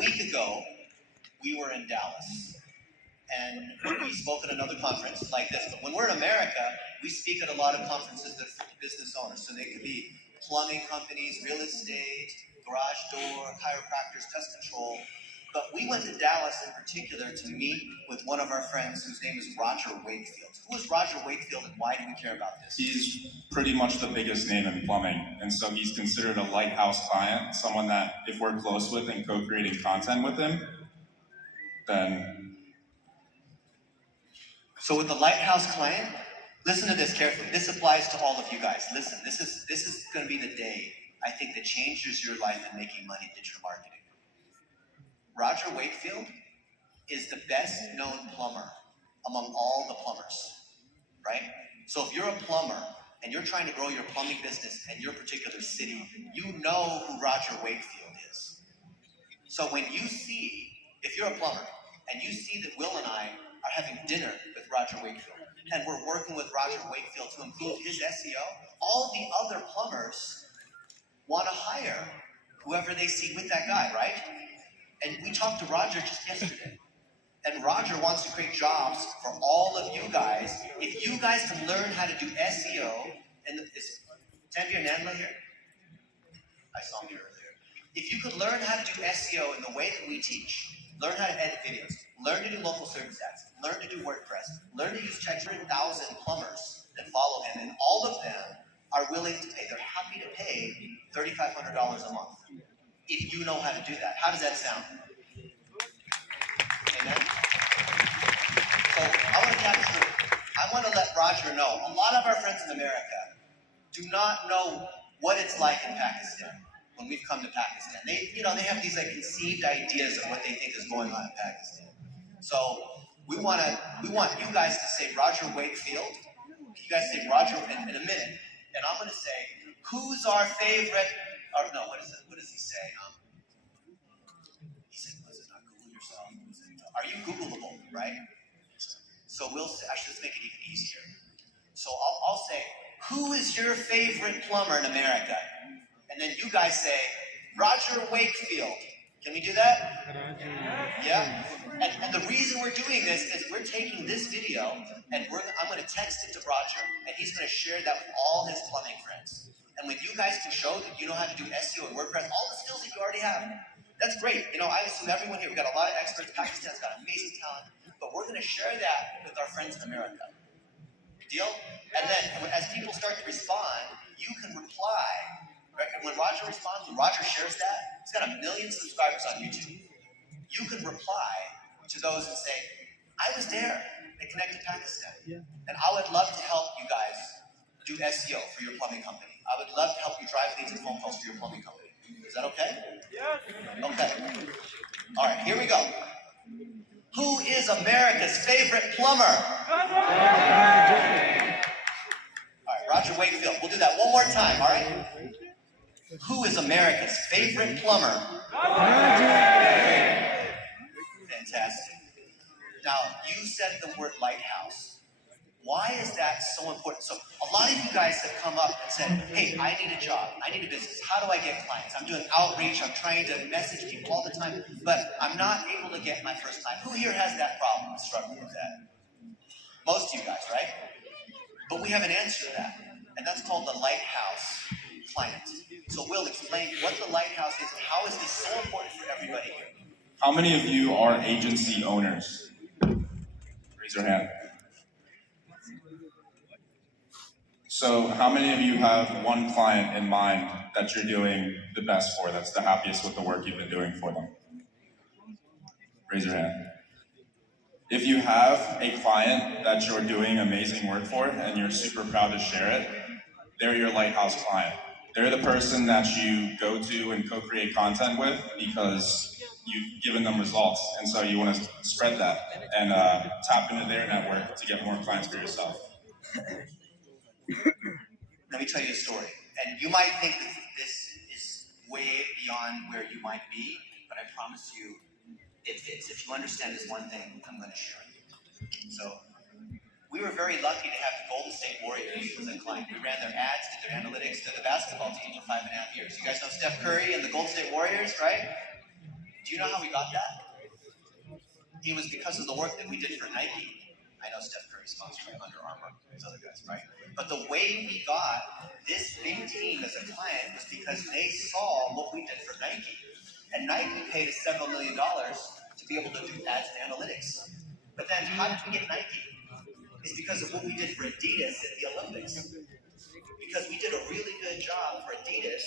week ago, we were in Dallas, and we spoke at another conference like this. But when we're in America, we speak at a lot of conferences that are for business owners. So they could be plumbing companies, real estate, garage door, chiropractors, pest control. But we went to Dallas in particular to meet with one of our friends whose name is Roger Wakefield. Who is Roger Wakefield, and why do we care about this? He's pretty much the biggest name in plumbing, and so he's considered a lighthouse client, someone that if we're close with and co-creating content with him, then... So with the lighthouse client, listen to this carefully. This applies to all of you guys. Listen, this is going to be the day, I think, that changes your life in making money in digital marketing. Roger Wakefield is the best known plumber among all the plumbers, right? So if you're a plumber and you're trying to grow your plumbing business in your particular city, you know who Roger Wakefield is. So when you see, if you're a plumber and you see that Will and I are having dinner with Roger Wakefield and we're working with Roger Wakefield to improve his SEO, all the other plumbers want to hire whoever they see with that guy, right? And we talked to Roger just yesterday. And Roger wants to create jobs for all of you guys. If you guys can learn how to do SEO, and is Tanvir Nandla here? I saw him here earlier. If you could learn how to do SEO in the way that we teach, learn how to edit videos, learn to do local service ads, learn to do WordPress, learn to use ChatGPT. 100,000 plumbers that follow him, and all of them are willing to pay. They're happy to pay $3,500 a month if you know how to do that. How does that sound? Amen? So I want to let Roger know, a lot of our friends in America do not know what it's like in Pakistan when we've come to Pakistan. They have these like conceived ideas of what they think is going on in Pakistan. So we want you guys to say Roger Wakefield. You guys say Roger in a minute, and I'm going to say, who's our favorite? Or no, what does he say? He said, "Was it not Google yourself? Are you Googleable?" Right? So we'll say, actually, let's make it even easier. So I'll say, who is your favorite plumber in America? And then you guys say, Roger Wakefield. Can we do that? Yeah? And the reason we're doing this is we're taking this video and I'm going to text it to Roger, and he's going to share that with all his plumbing friends. And when you guys can show that you know how to do SEO and WordPress, all the skills that you already have, that's great. I assume everyone here, we've got a lot of experts. Pakistan's got amazing talent, but we're going to share that with our friends in America. Deal? And then as people start to respond, you can reply. Right? And when Roger responds, when Roger shares that, he's got 1 million subscribers on YouTube. You can reply to those and say, I was there at Connected Pakistan. Yeah. And I would love to help you guys do SEO for your plumbing company. I would love to help you drive leads and phone calls for your plumbing company. Is that okay? Yes. Okay. All right, here we go. Who is America's favorite plumber? All right, Roger Wakefield. We'll do that one more time, all right? Who is America's favorite plumber? Fantastic. Now, you said the word lighthouse. Why is that so important? So a lot of you guys have come up and said, hey, I need a job. I need a business. How do I get clients? I'm doing outreach. I'm trying to message people all the time, but I'm not able to get my first client. Who here has that problem, struggling with that? Most of you guys, right? But we have an answer to that, and that's called the lighthouse client. So we'll explain what the lighthouse is and how is this so important for everybody here. How many of you are agency owners? Raise your hand. So how many of you have one client in mind that you're doing the best for, that's the happiest with the work you've been doing for them? Raise your hand. If you have a client that you're doing amazing work for and you're super proud to share it, they're your lighthouse client. They're the person that you go to and co-create content with because you've given them results, and so you want to spread that and tap into their network to get more clients for yourself. Let me tell you a story. And you might think that this is way beyond where you might be, but I promise you it fits. If you understand this one thing, I'm going to share it. So we were very lucky to have the Golden State Warriors as a client. We ran their ads, did their analytics, did the basketball team for 5.5 years. You guys know Steph Curry and the Golden State Warriors, right? Do you know how we got that? It was because of the work that we did for Nike. I know Steph Curry's sponsoring Under Armour, those other guys, right? But the way we got this big team as a client was because they saw what we did for Nike. And Nike paid us several $1 million to be able to do ads and analytics. But then how did we get Nike? It's because of what we did for Adidas at the Olympics. Because we did a really good job for Adidas,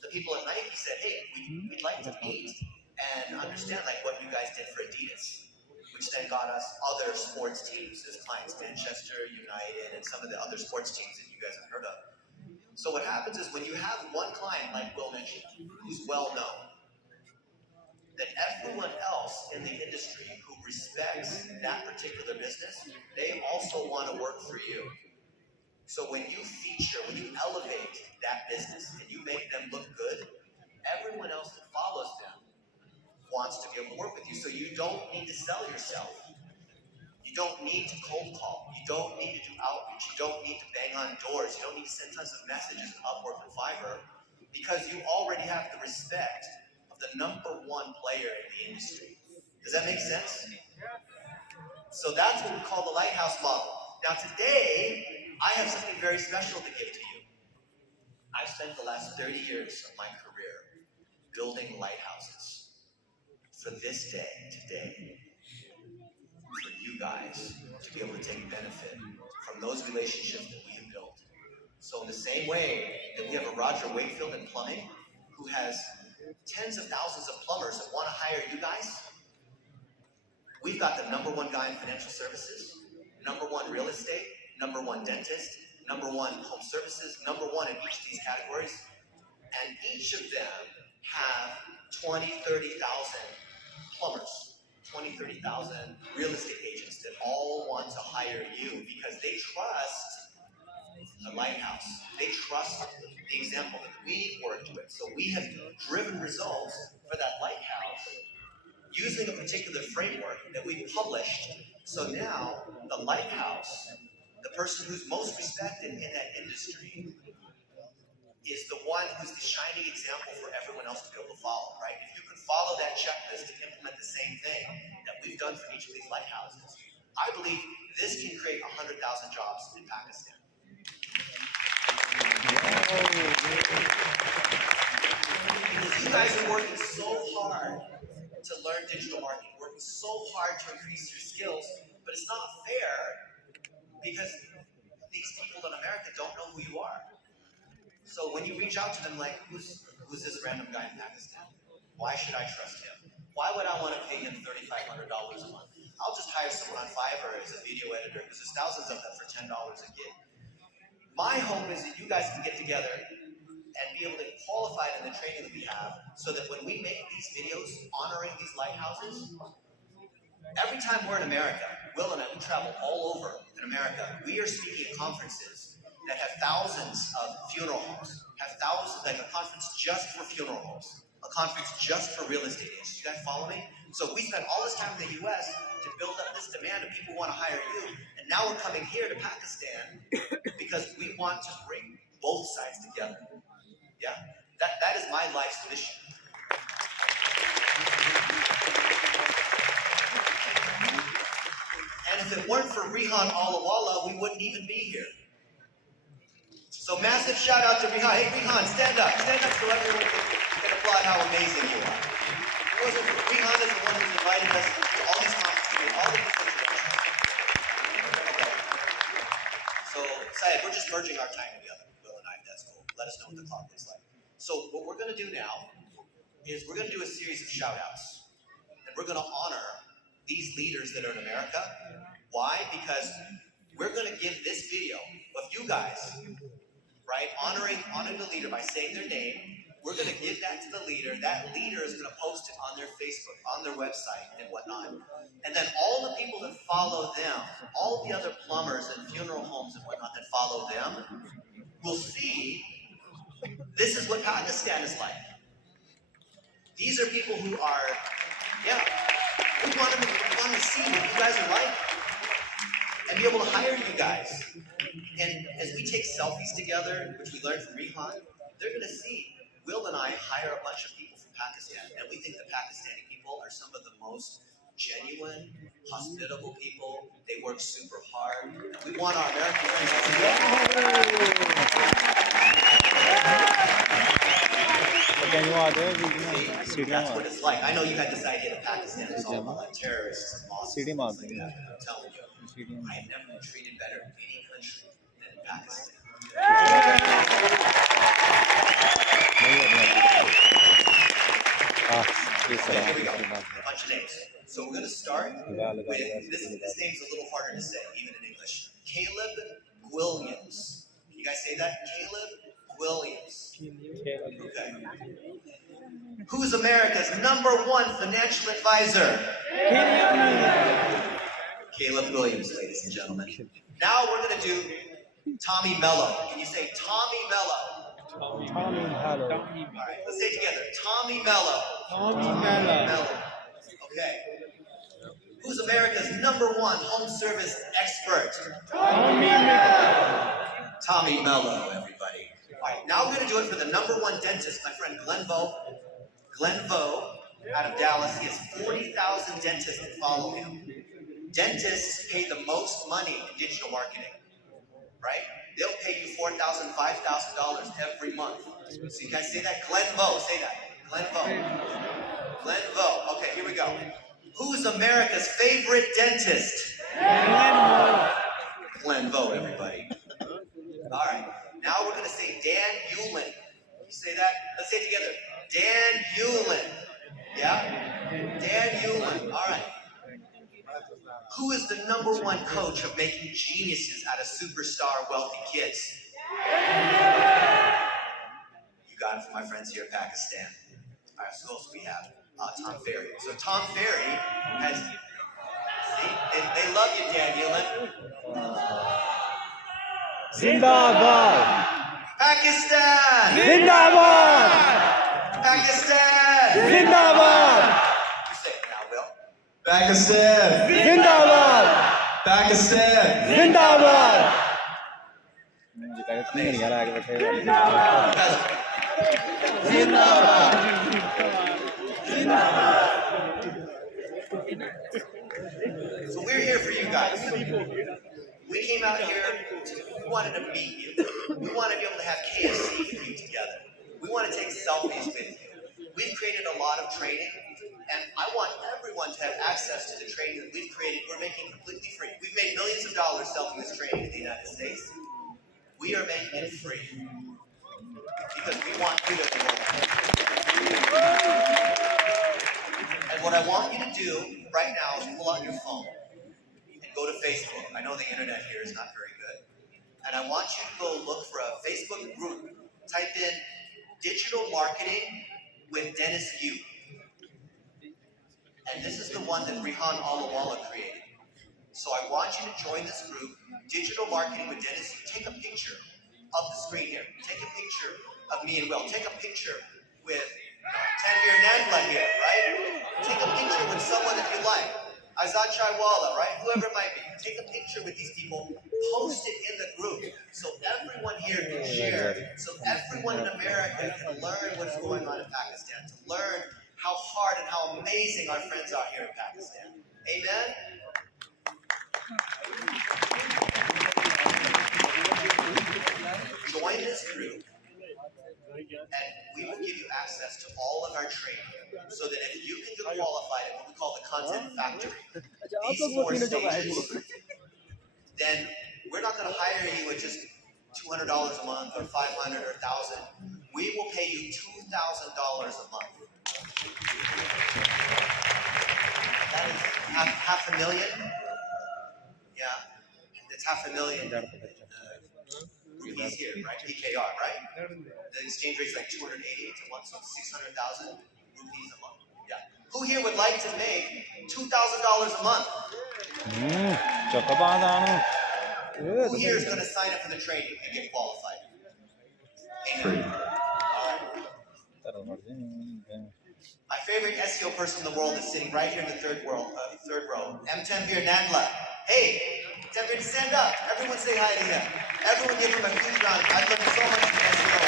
the people at Nike said, hey, we'd like to meet and understand like what you guys did for Adidas, which then got us other sports teams as clients, Manchester United and some of the other sports teams that you guys have heard of. So what happens is when you have one client, like Will mentioned, who's well known, then everyone else in the industry who respects that particular business, they also want to work for you. So when you feature, when you elevate that business and you make them look good, everyone else that follows them wants to be able to work with you. So you don't need to sell yourself. You don't need to cold call. You don't need to do outreach. You don't need to bang on doors. You don't need to send tons of messages to Upwork and Fiverr because you already have the respect of the #1 player in the industry. Does that make sense? So that's what we call the lighthouse model. Now today, I have something very special to give to you. I've spent the last 30 years of my career building lighthouses for this day, today, for you guys to be able to take benefit from those relationships that we have built. So in the same way that we have a Roger Wakefield in plumbing who has tens of thousands of plumbers that want to hire you guys, we've got the #1 guy in financial services, #1 real estate, #1 dentist, #1 home services, #1 in each of these categories. And each of them have 20, 30,000 plumbers, 20, 30,000 real estate agents that all want to hire you because they trust the lighthouse. They trust the example that we've worked with. So we have driven results for that lighthouse using a particular framework that we published. So now the lighthouse, the person who's most respected in that industry, is the one who's the shining example for everyone else to be able to follow, right? If you could follow that checklist and implement the same thing that we've done for each of these lighthouses, I believe this can create 100,000 jobs in Pakistan. Because you guys are working so hard to learn digital marketing, working so hard to increase your skills, but it's not fair because these people in America don't know who you are. So when you reach out to them like, who's this random guy in Pakistan? Why should I trust him? Why would I want to pay him $3,500 a month? I'll just hire someone on Fiverr as a video editor because there's thousands of them for $10 a gig. My hope is that you guys can get together and be able to get qualified in the training that we have so that when we make these videos honoring these lighthouses, every time we're in America, Will and I, we travel all over in America. We are speaking at conferences that have thousands of funeral homes, have thousands, like a conference just for funeral homes, a conference just for real estate agents. You guys follow me? So we spent all this time in the US to build up this demand of people who want to hire you, and now we're coming here to Pakistan because we want to bring both sides together. Yeah? That is my life's mission. And if it weren't for Rihan Alawala, we wouldn't even be here. So massive shout out to Rihan. Hey Rihan, stand up. Stand up so everyone can applaud how amazing you are. It wasn't for Rihan is the one who's invited us to all these conferences, all of these introductions. Okay. So Syed, we're just merging our time together, Will and I, if that's cool. Let us know what the clock looks like. So what we're gonna do now is we're gonna do a series of shout outs. And we're gonna honor these leaders that are in America. Why? Because we're gonna give this video of you guys, right, honoring the leader by saying their name. We're gonna give that to the leader. That leader is gonna post it on their Facebook, on their website and whatnot. And then all the people that follow them, all the other plumbers and funeral homes and whatnot that follow them, will see this is what Pakistan is like. These are people who are, we want to see what you guys are like and be able to hire you guys. And as we take selfies together, which we learned from Rihan, they're going to see Will and I hire a bunch of people from Pakistan, and we think the Pakistani people are some of the most genuine, hospitable people. They work super hard. We want our American friends to see that. See, that's what it's like. I know you had this idea that Pakistan is all about like terrorists and mosques and things like that. I'm telling you, I have never been treated better in any country than in Pakistan. Okay, here we go. A bunch of names. So we're gonna start with this name's a little harder to say, even in English. Caleb Williams. Can you guys say that? Caleb Williams. Okay. Who's America's #1 financial advisor? Caleb Williams, ladies and gentlemen. Now we're gonna do Tommy Mello. Can you say Tommy Mello? Tommy Mello. All right, let's say it together. Tommy Mello. Tommy Mello. Okay. Who's America's #1 home service expert? Tommy Mello. Tommy Mello, everybody. All right, now we're going to do it for the #1 dentist, my friend Glenn Vo. Glenn Vo, out of Dallas. He has 40,000 dentists that follow him. Dentists pay the most money in digital marketing, right? They'll pay you $4,000, $5,000 every month. So you guys say that? Glenn Vo, say that. Glenn Vo. Glenn Vo. Okay, here we go. Who's America's favorite dentist? Glenn Vo, everybody. All right, now we're going to say Dan Hewlin. You say that? Let's say it together. Dan Hewlin. Yeah? Dan Hewlin. All right. Who is the #1 coach of making geniuses out of superstar wealthy kids? You got it from my friends here in Pakistan. All right, so who else do we have? Tom Ferry. So Tom Ferry has, see, they love you, Dan Hewlin. Zindabad. Pakistan! Zindabad. Pakistan! Zindabad. You say it now, Will. Pakistan! Zindabad. Pakistan! Zindabad. So we're here for you guys. We came out here, we wanted to meet you. We want to be able to have KFC with you together. We want to take selfies with you. We've created a lot of training, and I want everyone to have access to the training that we've created. We're making completely free. We've made millions of dollars selling this training in the United States. We are making it free because we want you to learn. And what I want you to do right now is pull out your phone and go to Facebook. I know the internet here is not very good. And I want you to go look for a Facebook group. Type in digital marketing with Dennis Yu. And this is the one that Rihan Alawala created. So I want you to join this group, Digital Marketing with Dennis Yu. Take a picture of the screen here. Take a picture of me and Will. Take a picture with Tanvir Nandla here, right? Take a picture with someone that you like. Azad Chaiwala, right? Whoever it might be. Take a picture with these people, post it in the group so everyone here can share, so everyone in America can learn what's going on in Pakistan, to learn how hard and how amazing our friends are here in Pakistan. Amen? Join this group, and we will give you access to all of our training, so that if you can get qualified at what we call the Content Factory, these 4 stages, then we're not going to hire you at just $200 a month or $500 or $1,000. We will pay you $2,000 a month. That is half a million. Yeah, it's $500,000 rupees here, right? PKR, right? The exchange rate is like 280 to 1, so 600,000 rupees a month. Yeah. Who here would like to make $2,000 a month? Who here is going to sign up for the training and get qualified? Amen. All right. My favorite SEO person in the world is sitting right here in the third row. M. Tanvir Nandla. Hey, Tanvir, stand up. Everyone say hi to him. Everyone give him a huge round. I love you so much from SEO.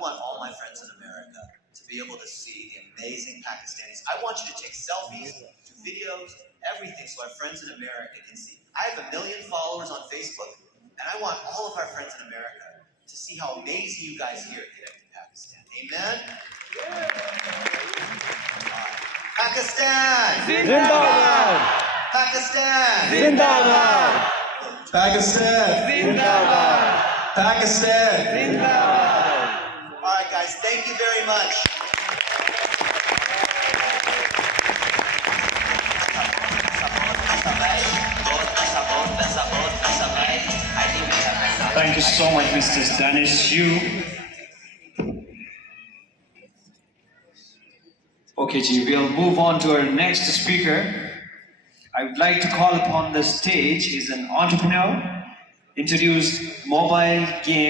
want all my friends in America to be able to see the amazing Pakistanis. I want you to take selfies, do videos, everything so our friends in America can see. I have 1 million followers on Facebook, and I want all of our friends in America to see how amazing you guys here at Connected Pakistan. Amen? Pakistan! Zindabad! Pakistan! Zindabad! Pakistan! Zindabad! Pakistan! Zindabad! All right, guys, thank you very much. Thank you so much, Mr. Danish. Okay, Ji, we'll move on to our next speaker. I would like to call upon the stage. He's an entrepreneur, introduced mobile game